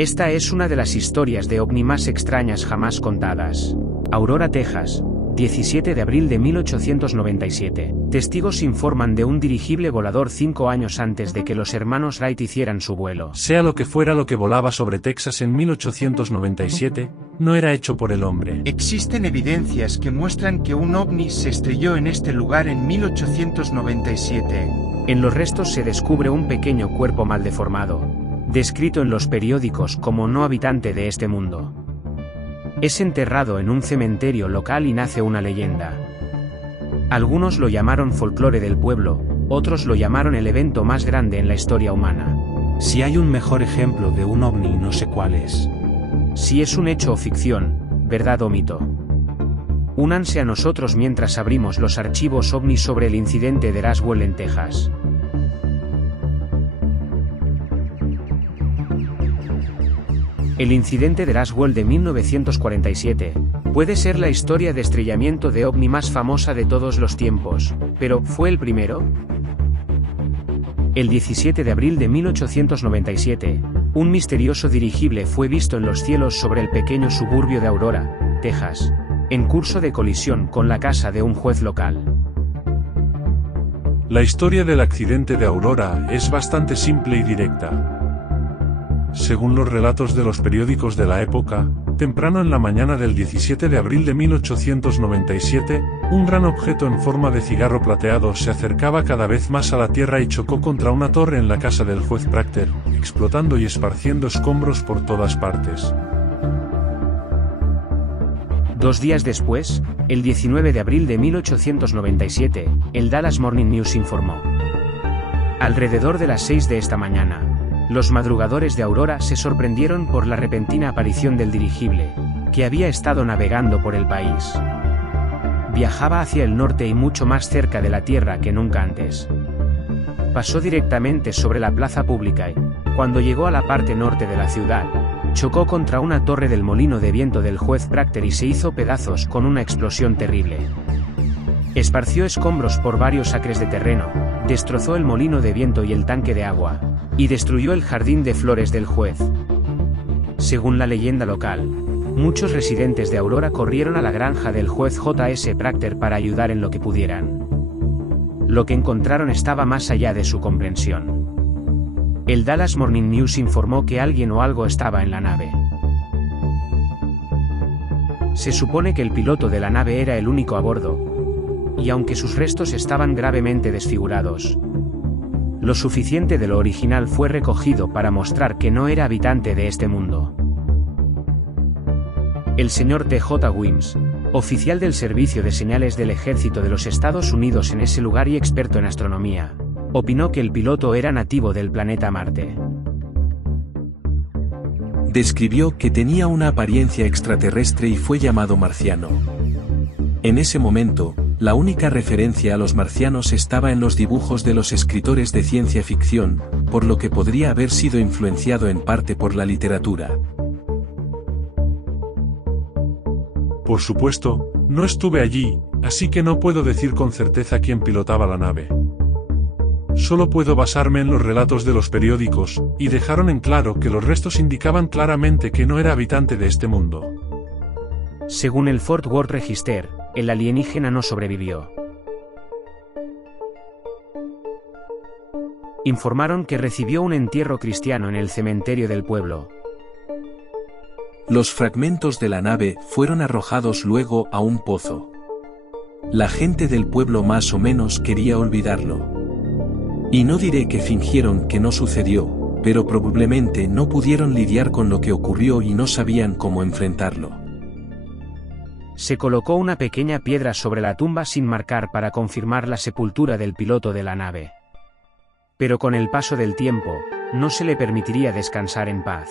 Esta es una de las historias de ovni más extrañas jamás contadas. Aurora, Texas, 17 de abril de 1897. Testigos informan de un dirigible volador 5 años antes de que los hermanos Wright hicieran su vuelo. Sea lo que fuera lo que volaba sobre Texas en 1897, no era hecho por el hombre. Existen evidencias que muestran que un ovni se estrelló en este lugar en 1897. En los restos se descubre un pequeño cuerpo mal deformado, descrito en los periódicos como no habitante de este mundo. Es enterrado en un cementerio local y nace una leyenda. Algunos lo llamaron folclore del pueblo, otros lo llamaron el evento más grande en la historia humana. Si hay un mejor ejemplo de un ovni, no sé cuál es. Si es un hecho o ficción, verdad o mito. Únanse a nosotros mientras abrimos los archivos ovni sobre el incidente de Roswell en Texas. El incidente de Roswell de 1947 puede ser la historia de estrellamiento de ovni más famosa de todos los tiempos, pero ¿fue el primero? El 17 de abril de 1897, un misterioso dirigible fue visto en los cielos sobre el pequeño suburbio de Aurora, Texas, en curso de colisión con la casa de un juez local. La historia del accidente de Aurora es bastante simple y directa. Según los relatos de los periódicos de la época, temprano en la mañana del 17 de abril de 1897, un gran objeto en forma de cigarro plateado se acercaba cada vez más a la Tierra y chocó contra una torre en la casa del juez Proctor, explotando y esparciendo escombros por todas partes. 2 días después, el 19 de abril de 1897, el Dallas Morning News informó. Alrededor de las 6 de esta mañana, los madrugadores de Aurora se sorprendieron por la repentina aparición del dirigible, que había estado navegando por el país. Viajaba hacia el norte y mucho más cerca de la Tierra que nunca antes. Pasó directamente sobre la plaza pública y, cuando llegó a la parte norte de la ciudad, chocó contra una torre del molino de viento del juez Proctor y se hizo pedazos con una explosión terrible. Esparció escombros por varios acres de terreno, destrozó el molino de viento y el tanque de agua, y destruyó el jardín de flores del juez. Según la leyenda local, muchos residentes de Aurora corrieron a la granja del juez J.S. Proctor para ayudar en lo que pudieran. Lo que encontraron estaba más allá de su comprensión. El Dallas Morning News informó que alguien o algo estaba en la nave. Se supone que el piloto de la nave era el único a bordo, y aunque sus restos estaban gravemente desfigurados, lo suficiente de lo original fue recogido para mostrar que no era habitante de este mundo. El señor T.J. Wims, oficial del Servicio de Señales del Ejército de los Estados Unidos en ese lugar y experto en astronomía, opinó que el piloto era nativo del planeta Marte. Describió que tenía una apariencia extraterrestre y fue llamado marciano. En ese momento, la única referencia a los marcianos estaba en los dibujos de los escritores de ciencia ficción, por lo que podría haber sido influenciado en parte por la literatura. Por supuesto, no estuve allí, así que no puedo decir con certeza quién pilotaba la nave. Solo puedo basarme en los relatos de los periódicos, y dejaron en claro que los restos indicaban claramente que no era habitante de este mundo. Según el Fort Worth Register, el alienígena no sobrevivió. Informaron que recibió un entierro cristiano en el cementerio del pueblo. Los fragmentos de la nave fueron arrojados luego a un pozo. La gente del pueblo más o menos quería olvidarlo. Y no diré que fingieron que no sucedió, pero probablemente no pudieron lidiar con lo que ocurrió y no sabían cómo enfrentarlo. Se colocó una pequeña piedra sobre la tumba sin marcar para confirmar la sepultura del piloto de la nave. Pero con el paso del tiempo, no se le permitiría descansar en paz.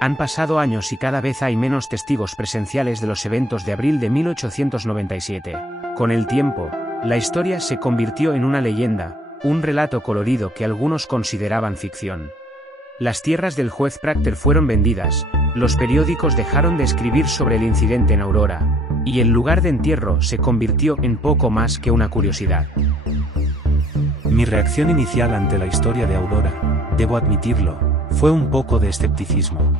Han pasado años y cada vez hay menos testigos presenciales de los eventos de abril de 1897. Con el tiempo, la historia se convirtió en una leyenda, un relato colorido que algunos consideraban ficción. Las tierras del juez Proctor fueron vendidas, los periódicos dejaron de escribir sobre el incidente en Aurora, y el lugar de entierro se convirtió en poco más que una curiosidad. Mi reacción inicial ante la historia de Aurora, debo admitirlo, fue un poco de escepticismo.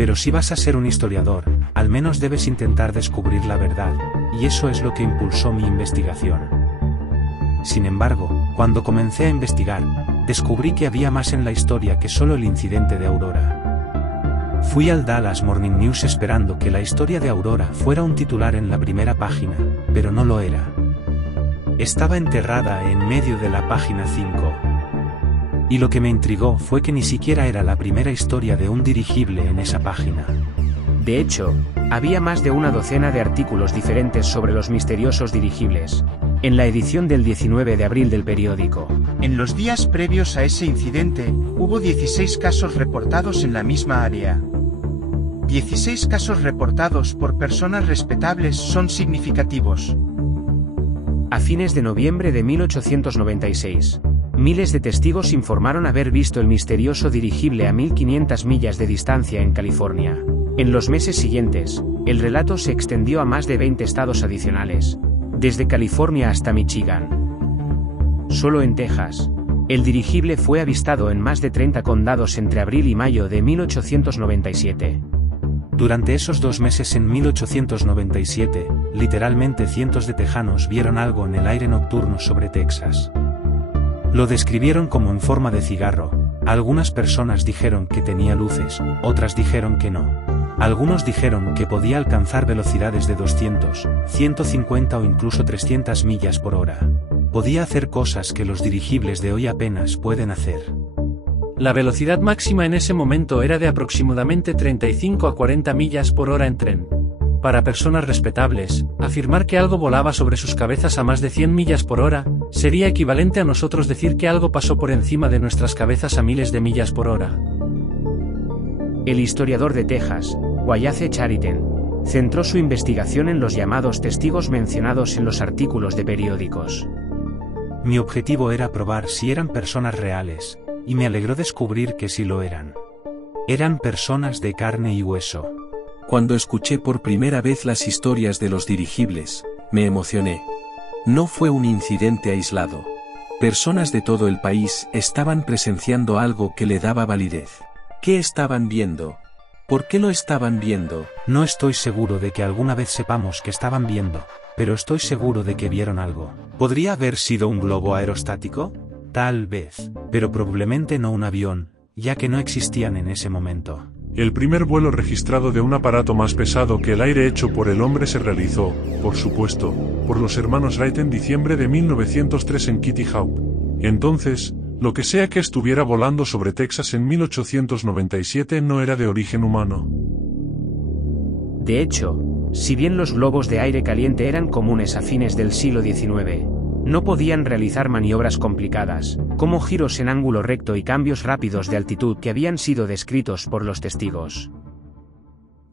Pero si vas a ser un historiador, al menos debes intentar descubrir la verdad, y eso es lo que impulsó mi investigación. Sin embargo, cuando comencé a investigar, descubrí que había más en la historia que solo el incidente de Aurora. Fui al Dallas Morning News esperando que la historia de Aurora fuera un titular en la primera página, pero no lo era. Estaba enterrada en medio de la página 5. Y lo que me intrigó fue que ni siquiera era la primera historia de un dirigible en esa página. De hecho, había más de una docena de artículos diferentes sobre los misteriosos dirigibles, en la edición del 19 de abril del periódico. En los días previos a ese incidente, hubo 16 casos reportados en la misma área. 16 casos reportados por personas respetables son significativos. A fines de noviembre de 1896, miles de testigos informaron haber visto el misterioso dirigible a 1500 millas de distancia en California. En los meses siguientes, el relato se extendió a más de 20 estados adicionales, desde California hasta Michigan. Solo en Texas, el dirigible fue avistado en más de 30 condados entre abril y mayo de 1897. Durante esos 2 meses en 1897, literalmente cientos de tejanos vieron algo en el aire nocturno sobre Texas. Lo describieron como en forma de cigarro. Algunas personas dijeron que tenía luces, otras dijeron que no. Algunos dijeron que podía alcanzar velocidades de 200, 150 o incluso 300 millas por hora. Podía hacer cosas que los dirigibles de hoy apenas pueden hacer. La velocidad máxima en ese momento era de aproximadamente 35 a 40 millas por hora en tren. Para personas respetables, afirmar que algo volaba sobre sus cabezas a más de 100 millas por hora, sería equivalente a nosotros decir que algo pasó por encima de nuestras cabezas a miles de millas por hora. El historiador de Texas, Wallace Chariton, centró su investigación en los llamados testigos mencionados en los artículos de periódicos. Mi objetivo era probar si eran personas reales, y me alegró descubrir que sí lo eran. Eran personas de carne y hueso. Cuando escuché por primera vez las historias de los dirigibles, me emocioné. No fue un incidente aislado. Personas de todo el país estaban presenciando algo que le daba validez. ¿Qué estaban viendo? ¿Por qué lo estaban viendo? No estoy seguro de que alguna vez sepamos qué estaban viendo, pero estoy seguro de que vieron algo. ¿Podría haber sido un globo aerostático? Tal vez, pero probablemente no un avión, ya que no existían en ese momento. El primer vuelo registrado de un aparato más pesado que el aire hecho por el hombre se realizó, por supuesto, por los hermanos Wright en diciembre de 1903 en Kitty Hawk. Entonces, lo que sea que estuviera volando sobre Texas en 1897 no era de origen humano. De hecho, si bien los globos de aire caliente eran comunes a fines del siglo XIX, no podían realizar maniobras complicadas, como giros en ángulo recto y cambios rápidos de altitud que habían sido descritos por los testigos.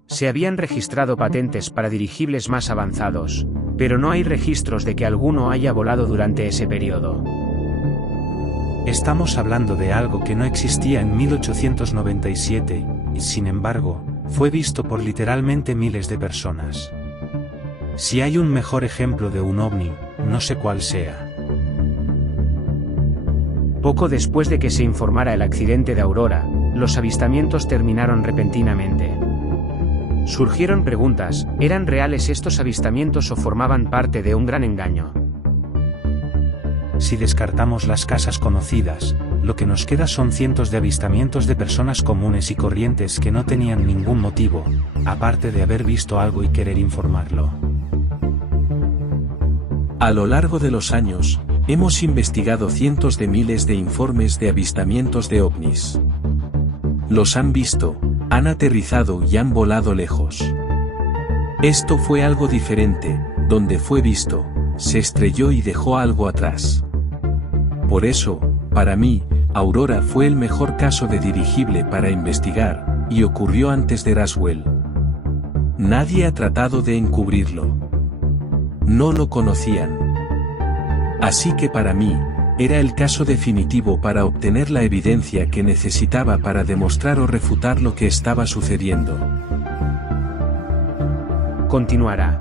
Se habían registrado patentes para dirigibles más avanzados, pero no hay registros de que alguno haya volado durante ese periodo. Estamos hablando de algo que no existía en 1897, y sin embargo, fue visto por literalmente miles de personas. Si hay un mejor ejemplo de un ovni, no sé cuál sea. Poco después de que se informara el accidente de Aurora, los avistamientos terminaron repentinamente. Surgieron preguntas: ¿eran reales estos avistamientos o formaban parte de un gran engaño? Si descartamos las casas conocidas, lo que nos queda son cientos de avistamientos de personas comunes y corrientes que no tenían ningún motivo, aparte de haber visto algo y querer informarlo. A lo largo de los años, hemos investigado cientos de miles de informes de avistamientos de ovnis. Los han visto, han aterrizado y han volado lejos. Esto fue algo diferente, donde fue visto, se estrelló y dejó algo atrás. Por eso, para mí, Aurora fue el mejor caso de dirigible para investigar, y ocurrió antes de Roswell. Nadie ha tratado de encubrirlo. No lo conocían. Así que para mí, era el caso definitivo para obtener la evidencia que necesitaba para demostrar o refutar lo que estaba sucediendo. Continuará.